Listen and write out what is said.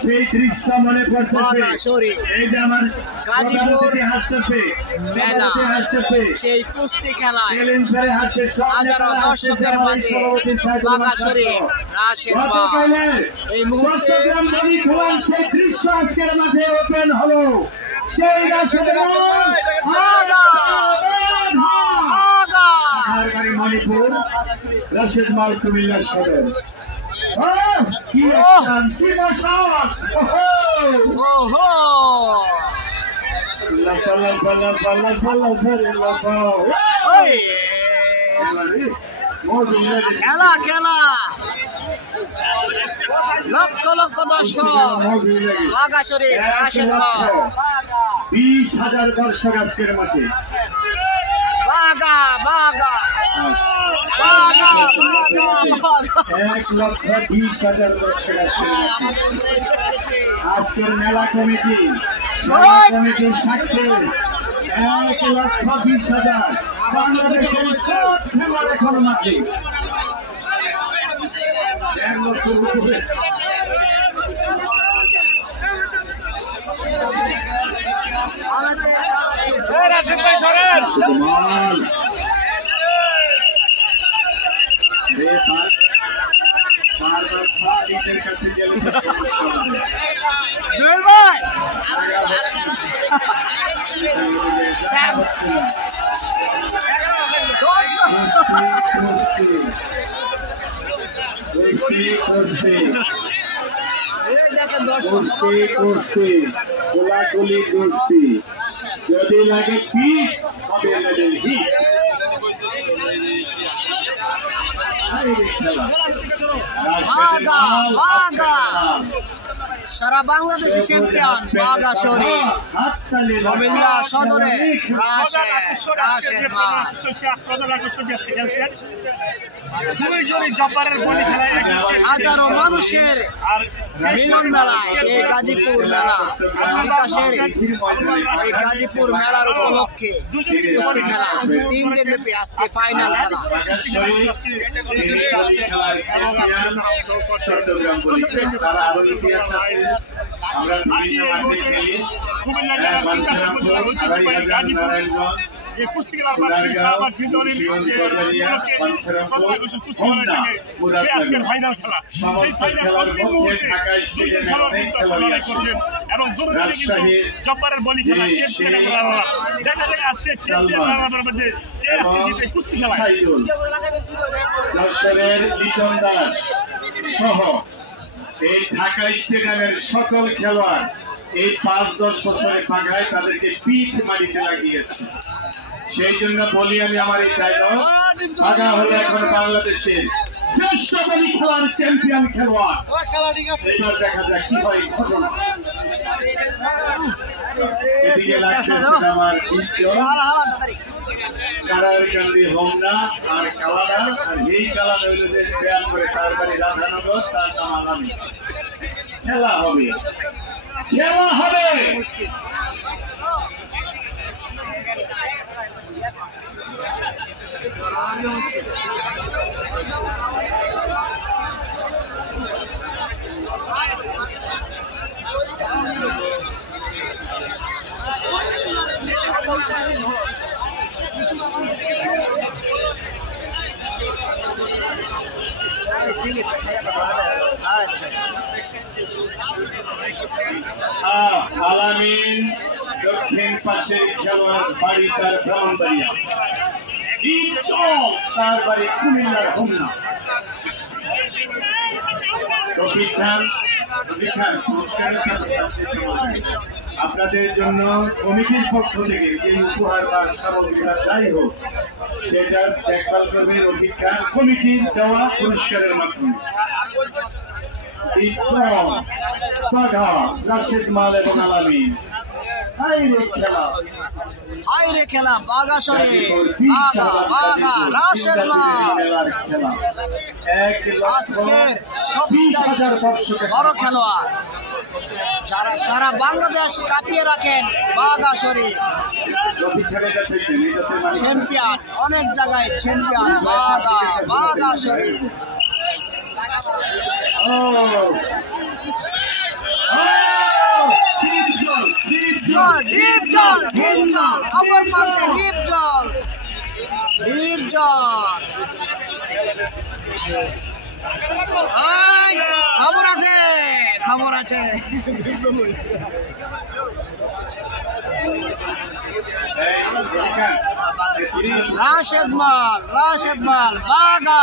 সেই দৃশ্য মনে পড়তেছে। গাজীপুর মেলা সেই কুস্তি খেলায় হাজারো দর্শকের মাঝে বাঘাসুরি রাশেদ মা এই মুহূর্তে সেই দৃশ্য আজকের মাঠে ওপেন হলো। সেই রাশেদ মণিপুর রাশেদ মাল কুমিল্লার সদর। কি খেলা খেলা লক্ষ লক্ষ দর্শক বাঘাসুরি রাশেদ মা 20,000 দর্শক আজকের মাঠে। বাঘা বাঘা 1,20,000 দর্শক আজকের মেলা কমিটি থাকছে 1,20,000 বাংলাদেশের সব খেলোয়াড় এখন মাঠে। যদি লাগে পিঠ হবে সারা বাংলাদেশের চ্যাম্পিয়ন বাঘাসুরি কুমিল্লা সদরে রাশেদ মা হাজারো মানুষের মিলন মেলায় এই গাজীপুর মেলা বিকাশের এই গাজীপুর মেলার উপলক্ষে কুস্তি খেলা 3 দিন ব্যাপী আজকে ফাইনাল খেলা। এবং জব্বারের বলি খেলা দেখা যায় আজকে কুস্তি খেলা দর্শকের লিটন দাস সহ এই ঢাকা স্টেডিয়ামের সকল খেলোয়াড় এই 5-10 বছরে পাগায় তাদেরকে পিঠ মারিতে লাগিয়েছে। সেই জন্য বলি আমি আমার এই ডায়লগ, পাগা হলো এখন বাংলাদেশের শ্রেষ্ঠ বলি খেলার চ্যাম্পিয়ন খেলোয়াড়। এবার দেখা যাক কি হয় ঘটনা। এদিকে লাগছে আমার কারারকান্দি হোমনা আর কালারা, আর এই কালার হইল যে ব্যায়াম করে তার বাড়ি রাধানগর, তার নাম আগামী খেলা হবে খেলা হবে। আলামিন দক্ষিণ পাশের খেলোয়াড় বাড়ি তার ব্রাহ্মণবাড়িয়া, তার বাড়ি কুমিল্লার হোমনা। আপনাদের জন্য কমিটির পক্ষ থেকে যে উপহার বা সামগ্রীরা যাই হোক সেটা দেখভাল করবে অভিজ্ঞা কমিটির দেওয়া পুরস্কারের মাধ্যমে। রাশেদ মাল এবং আলামিন হাইরে খেলা বাঘাসুরি রাশেদ মাল আজকের বড় খেলোয়াড় যারা সারা বাংলাদেশ কাঁপিয়ে রাখেন। বাঘাসুরি চ্যাম্পিয়ন, অনেক জায়গায় চ্যাম্পিয়ন বাঘাসুরি। ডিপ জল অপর প্রান্তে ডিপ জল খবর আছে রাশেদ মাল বাগা